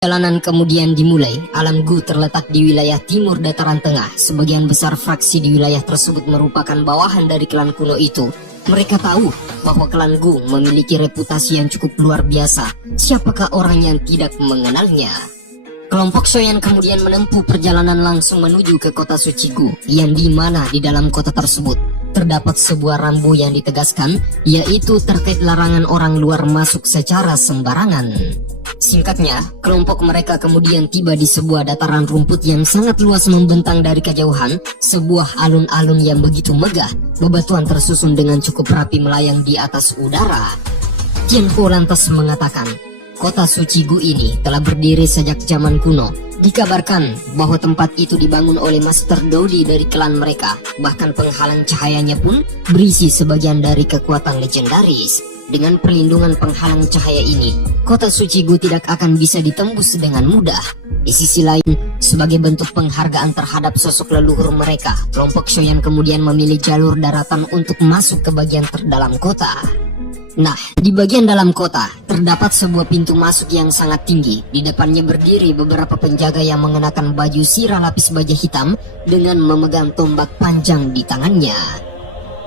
Perjalanan kemudian dimulai. Alam Gu terletak di wilayah timur dataran tengah. Sebagian besar fraksi di wilayah tersebut merupakan bawahan dari klan kuno itu. Mereka tahu bahwa klan Gu memiliki reputasi yang cukup luar biasa. Siapakah orang yang tidak mengenalnya? Kelompok Soyan kemudian menempuh perjalanan langsung menuju ke kota suci Gu, yang di mana di dalam kota tersebut terdapat sebuah rambu yang ditegaskan, yaitu terkait larangan orang luar masuk secara sembarangan. Singkatnya, kelompok mereka kemudian tiba di sebuah dataran rumput yang sangat luas membentang dari kejauhan, sebuah alun-alun yang begitu megah, bebatuan tersusun dengan cukup rapi melayang di atas udara. Tianhu lantas mengatakan, kota suci Gu ini telah berdiri sejak zaman kuno. Dikabarkan bahwa tempat itu dibangun oleh Master Dodi dari klan mereka. Bahkan penghalang cahayanya pun berisi sebagian dari kekuatan legendaris. Dengan perlindungan penghalang cahaya ini, kota suci Gu tidak akan bisa ditembus dengan mudah. Di sisi lain, sebagai bentuk penghargaan terhadap sosok leluhur mereka, kelompok Soyan kemudian memilih jalur daratan untuk masuk ke bagian terdalam kota. Nah, di bagian dalam kota, terdapat sebuah pintu masuk yang sangat tinggi. Di depannya berdiri beberapa penjaga yang mengenakan baju sirah lapis baja hitam dengan memegang tombak panjang di tangannya.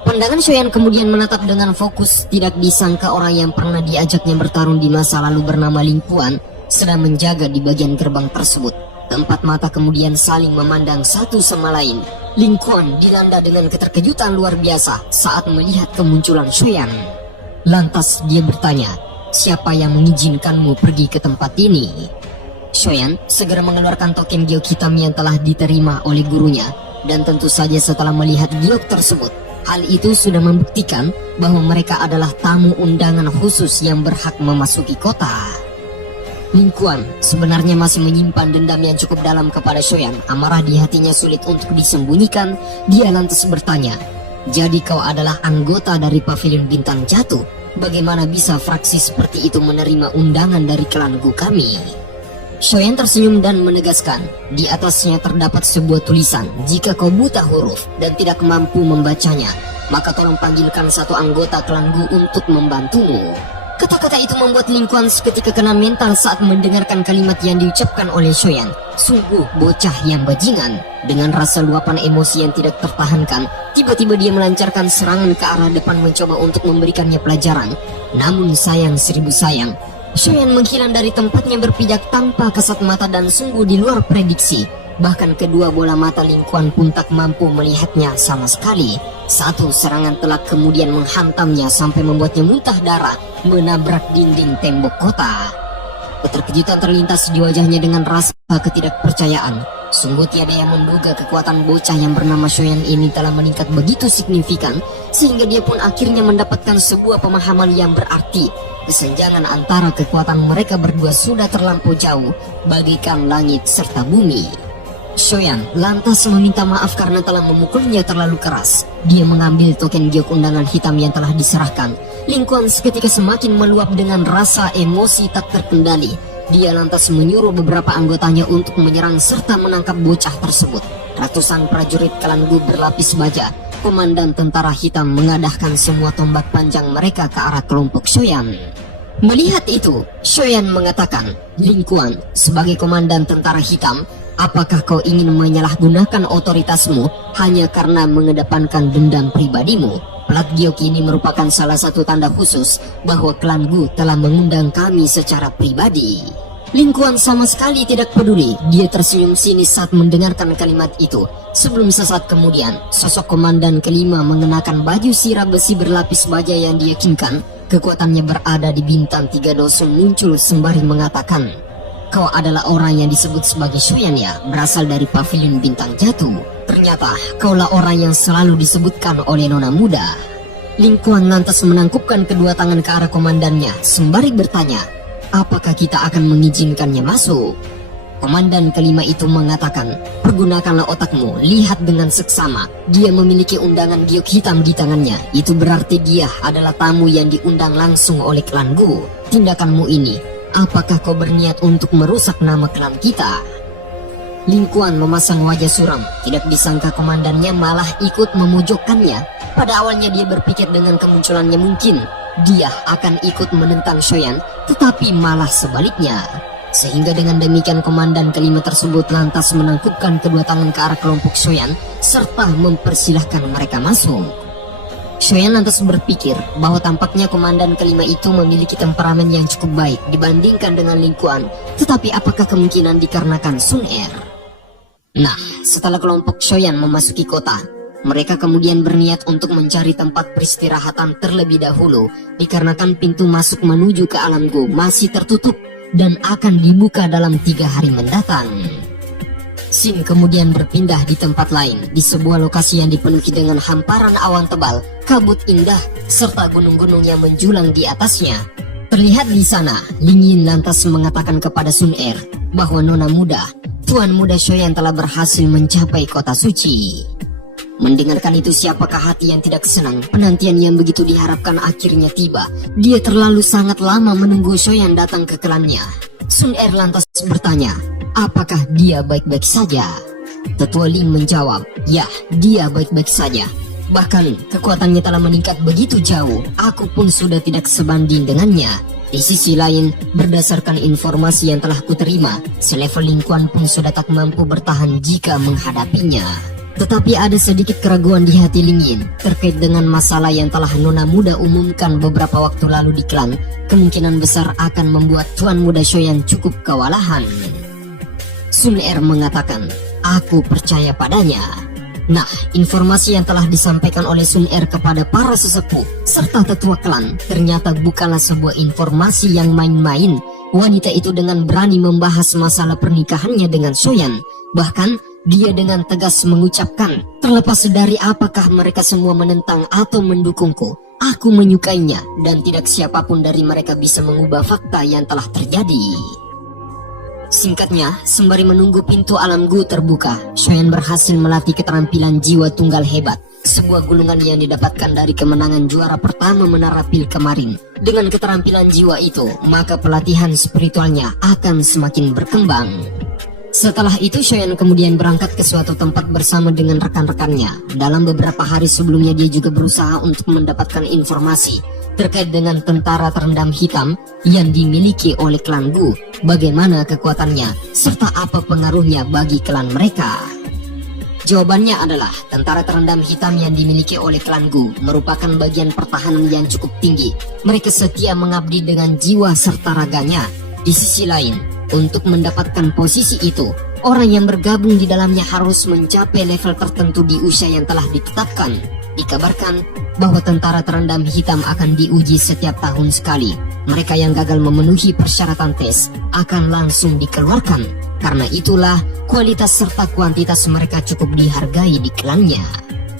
Pandangan Soyan kemudian menatap dengan fokus. Tidak disangka orang yang pernah diajaknya bertarung di masa lalu bernama Ling Kuan sedang menjaga di bagian gerbang tersebut. Keempat mata kemudian saling memandang satu sama lain. Ling Kuan dilanda dengan keterkejutan luar biasa saat melihat kemunculan Soyan. Lantas dia bertanya, siapa yang mengizinkanmu pergi ke tempat ini? Soyan segera mengeluarkan token giok hitam yang telah diterima oleh gurunya. Dan tentu saja setelah melihat giok tersebut, hal itu sudah membuktikan bahwa mereka adalah tamu undangan khusus yang berhak memasuki kota. Ling Kuan sebenarnya masih menyimpan dendam yang cukup dalam kepada Soyan. Amarah di hatinya sulit untuk disembunyikan. Dia lantas bertanya, jadi kau adalah anggota dari Pavilion Bintang Jatuh? Bagaimana bisa fraksi seperti itu menerima undangan dari klan Gu kami? Soyan tersenyum dan menegaskan, di atasnya terdapat sebuah tulisan, jika kau buta huruf dan tidak mampu membacanya, maka tolong panggilkan satu anggota klan Gu untuk membantumu. Kata-kata itu membuat Ling Kuan seketika kena mental saat mendengarkan kalimat yang diucapkan oleh Soyan. Sungguh bocah yang bajingan. Dengan rasa luapan emosi yang tidak tertahankan, tiba-tiba dia melancarkan serangan ke arah depan mencoba untuk memberikannya pelajaran. Namun sayang seribu sayang, Soyan menghilang dari tempatnya berpijak tanpa kasat mata dan sungguh di luar prediksi. Bahkan kedua bola mata Ling Kuan pun tak mampu melihatnya sama sekali. Satu serangan telak kemudian menghantamnya sampai membuatnya muntah darah, menabrak dinding tembok kota. Keterkejutan terlintas di wajahnya dengan rasa ketidakpercayaan. Sungguh tiada yang menduga kekuatan bocah yang bernama Soyan ini telah meningkat begitu signifikan, sehingga dia pun akhirnya mendapatkan sebuah pemahaman yang berarti. Kesenjangan antara kekuatan mereka berdua sudah terlampau jauh, bagaikan langit serta bumi. Soyan lantas meminta maaf karena telah memukulnya terlalu keras. Dia mengambil token giok undangan hitam yang telah diserahkan. Ling Kuan seketika semakin meluap dengan rasa emosi tak terkendali. Dia lantas menyuruh beberapa anggotanya untuk menyerang serta menangkap bocah tersebut. Ratusan prajurit klan Gu berlapis baja, komandan tentara hitam mengadahkan semua tombak panjang mereka ke arah kelompok Soyan. Melihat itu, Soyan mengatakan, Ling Kuan, sebagai komandan tentara hitam, apakah kau ingin menyalahgunakan otoritasmu hanya karena mengedepankan dendam pribadimu? Plat giok ini merupakan salah satu tanda khusus bahwa klan Gu telah mengundang kami secara pribadi. Ling Kuan sama sekali tidak peduli. Dia tersenyum sinis saat mendengarkan kalimat itu. Sebelum sesaat kemudian, sosok komandan kelima mengenakan baju sirah besi berlapis baja yang diyakinkan kekuatannya berada di bintang 3 dosun muncul sembari mengatakan, kau adalah orang yang disebut sebagai Soyan ya, berasal dari Pavilion Bintang Jatuh. Ternyata kaulah orang yang selalu disebutkan oleh nona muda. Ling Kuan lantas menangkupkan kedua tangan ke arah komandannya sembari bertanya, apakah kita akan mengizinkannya masuk? Komandan kelima itu mengatakan, pergunakanlah otakmu, lihat dengan seksama. Dia memiliki undangan giok hitam di tangannya. Itu berarti dia adalah tamu yang diundang langsung oleh klan Gu. Tindakanmu ini, apakah kau berniat untuk merusak nama klan kita? Ling Kuan memasang wajah suram. Tidak disangka komandannya malah ikut memojokkannya. Pada awalnya dia berpikir dengan kemunculannya mungkin dia akan ikut menentang Soyan, tetapi malah sebaliknya. Sehingga dengan demikian komandan kelima tersebut lantas menangkupkan kedua tangan ke arah kelompok Shoyan serta mempersilahkan mereka masuk. Shoyan lantas berpikir bahwa tampaknya komandan kelima itu memiliki temperamen yang cukup baik dibandingkan dengan Ling Kuan, tetapi apakah kemungkinan dikarenakan Sun Er? Nah, setelah kelompok Shoyan memasuki kota, mereka kemudian berniat untuk mencari tempat peristirahatan terlebih dahulu dikarenakan pintu masuk menuju ke alam Gu masih tertutup dan akan dibuka dalam 3 hari mendatang. Sin kemudian berpindah di tempat lain, di sebuah lokasi yang dipenuhi dengan hamparan awan tebal, kabut indah, serta gunung-gunung yang menjulang di atasnya. Terlihat di sana, Ling Yin lantas mengatakan kepada Sun Er bahwa nona muda, Tuan muda Shoyan telah berhasil mencapai kota suci. Mendengarkan itu, siapakah hati yang tidak senang? Penantian yang begitu diharapkan akhirnya tiba. Dia terlalu sangat lama menunggu Shoyan datang ke klannya. Sun Er lantas bertanya, apakah dia baik-baik saja? Tetua Ling menjawab, ya, dia baik-baik saja. Bahkan kekuatannya telah meningkat begitu jauh, aku pun sudah tidak sebanding dengannya. Di sisi lain, berdasarkan informasi yang telah kuterima, selevel Ling Kuan pun sudah tak mampu bertahan jika menghadapinya. Tetapi ada sedikit keraguan di hati Ling Yin terkait dengan masalah yang telah nona muda umumkan beberapa waktu lalu di klan. Kemungkinan besar akan membuat Tuan muda Shoyan cukup kewalahan. Sun Er mengatakan, aku percaya padanya. Nah, informasi yang telah disampaikan oleh Sun Er kepada para sesepuh serta tetua klan ternyata bukanlah sebuah informasi yang main-main. Wanita itu dengan berani membahas masalah pernikahannya dengan Shoyan. Bahkan dia dengan tegas mengucapkan, terlepas dari apakah mereka semua menentang atau mendukungku, aku menyukainya dan tidak siapapun dari mereka bisa mengubah fakta yang telah terjadi. Singkatnya, sembari menunggu pintu alam Gu terbuka, Shoyan berhasil melatih keterampilan jiwa tunggal hebat, sebuah gulungan yang didapatkan dari kemenangan juara pertama Menara Pil kemarin. Dengan keterampilan jiwa itu, maka pelatihan spiritualnya akan semakin berkembang. Setelah itu, Shoyan kemudian berangkat ke suatu tempat bersama dengan rekan-rekannya. Dalam beberapa hari sebelumnya, dia juga berusaha untuk mendapatkan informasi terkait dengan tentara terendam hitam yang dimiliki oleh klan Gu, bagaimana kekuatannya, serta apa pengaruhnya bagi klan mereka. Jawabannya adalah tentara terendam hitam yang dimiliki oleh klan Gu merupakan bagian pertahanan yang cukup tinggi. Mereka setia mengabdi dengan jiwa serta raganya. Di sisi lain, untuk mendapatkan posisi itu, orang yang bergabung di dalamnya harus mencapai level tertentu di usia yang telah ditetapkan. Dikabarkan bahwa tentara terendam hitam akan diuji setiap tahun sekali. Mereka yang gagal memenuhi persyaratan tes akan langsung dikeluarkan. Karena itulah kualitas serta kuantitas mereka cukup dihargai di klannya.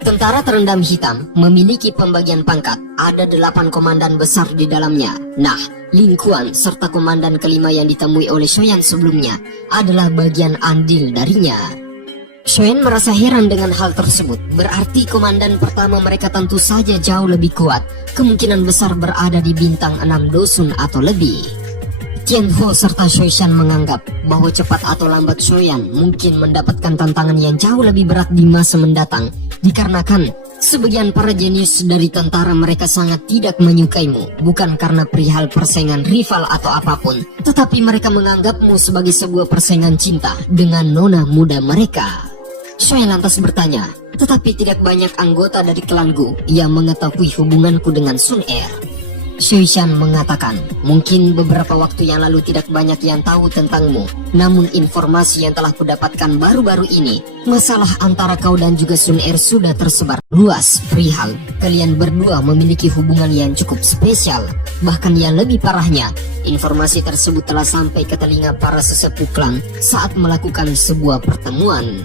Tentara terendam hitam memiliki pembagian pangkat, ada 8 komandan besar di dalamnya. Nah, Ling Kuan serta komandan kelima yang ditemui oleh Shoyan sebelumnya adalah bagian andil darinya. Shoyan merasa heran dengan hal tersebut, berarti komandan pertama mereka tentu saja jauh lebih kuat, kemungkinan besar berada di bintang 6 dosun atau lebih. Tian Ho serta Shoishan menganggap bahwa cepat atau lambat Shoyan mungkin mendapatkan tantangan yang jauh lebih berat di masa mendatang, dikarenakan sebagian para jenius dari tentara mereka sangat tidak menyukaimu, bukan karena perihal persaingan rival atau apapun, tetapi mereka menganggapmu sebagai sebuah persaingan cinta dengan nona muda mereka. Shoyan lantas bertanya, tetapi tidak banyak anggota dari klan Gu yang mengetahui hubunganku dengan Sun Er. Shoishan mengatakan, mungkin beberapa waktu yang lalu tidak banyak yang tahu tentangmu, namun informasi yang telah kudapatkan baru-baru ini, masalah antara kau dan juga Sun Er sudah tersebar luas perihal kalian berdua memiliki hubungan yang cukup spesial. Bahkan yang lebih parahnya, informasi tersebut telah sampai ke telinga para sesepuh klan saat melakukan sebuah pertemuan.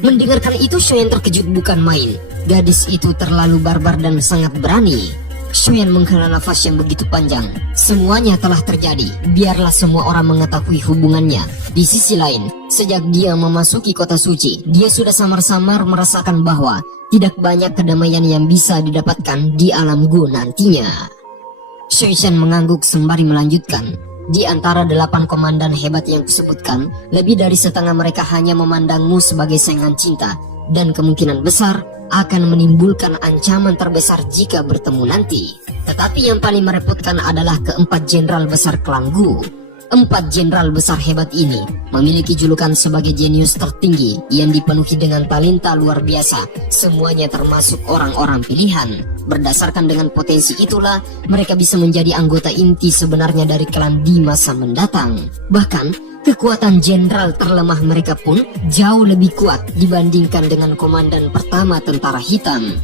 Mendengarkan itu, Shoyan terkejut bukan main. Gadis itu terlalu barbar dan sangat berani. Shoyan menghela nafas yang begitu panjang. Semuanya telah terjadi, biarlah semua orang mengetahui hubungannya. Di sisi lain, sejak dia memasuki kota suci, dia sudah samar-samar merasakan bahwa tidak banyak kedamaian yang bisa didapatkan di alam Gu nantinya. Shoishan mengangguk sembari melanjutkan, di antara 8 komandan hebat yang kusebutkan, lebih dari setengah mereka hanya memandangmu sebagai saingan cinta, dan kemungkinan besar akan menimbulkan ancaman terbesar jika bertemu nanti. Tetapi yang paling merepotkan adalah keempat jenderal besar klan Gu. Empat jenderal besar hebat ini memiliki julukan sebagai jenius tertinggi yang dipenuhi dengan talenta luar biasa. Semuanya termasuk orang-orang pilihan. Berdasarkan dengan potensi itulah, mereka bisa menjadi anggota inti sebenarnya dari klan di masa mendatang. Bahkan, kekuatan jenderal terlemah mereka pun jauh lebih kuat dibandingkan dengan komandan pertama tentara hitam.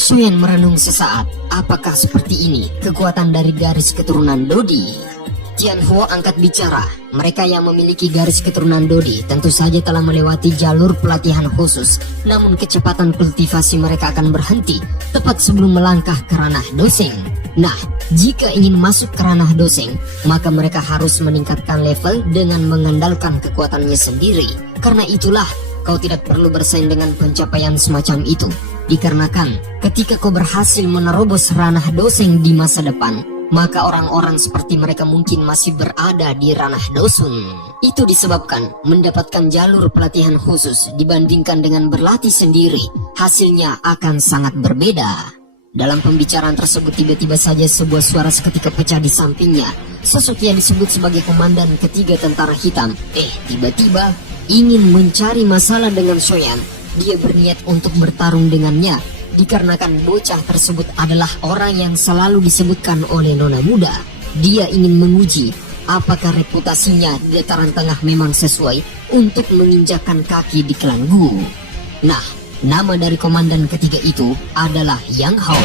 Xuan merenung sesaat, apakah seperti ini kekuatan dari garis keturunan Dodi? Tianhuo angkat bicara, mereka yang memiliki garis keturunan Dodi tentu saja telah melewati jalur pelatihan khusus, namun kecepatan kultivasi mereka akan berhenti tepat sebelum melangkah ke ranah doseng. Nah, jika ingin masuk ke ranah doseng, maka mereka harus meningkatkan level dengan mengandalkan kekuatannya sendiri. Karena itulah, kau tidak perlu bersaing dengan pencapaian semacam itu. Dikarenakan, ketika kau berhasil menerobos ranah doseng di masa depan, maka orang-orang seperti mereka mungkin masih berada di ranah dosun. Itu disebabkan mendapatkan jalur pelatihan khusus dibandingkan dengan berlatih sendiri, hasilnya akan sangat berbeda. Dalam pembicaraan tersebut tiba-tiba saja sebuah suara seketika pecah di sampingnya. Sosok yang disebut sebagai komandan ketiga tentara hitam, tiba-tiba ingin mencari masalah dengan Xuan. Dia berniat untuk bertarung dengannya, dikarenakan bocah tersebut adalah orang yang selalu disebutkan oleh nona muda. Dia ingin menguji apakah reputasinya di dataran tengah memang sesuai untuk menginjakan kaki di klan Gu. Nah, nama dari komandan ketiga itu adalah Yang Hao.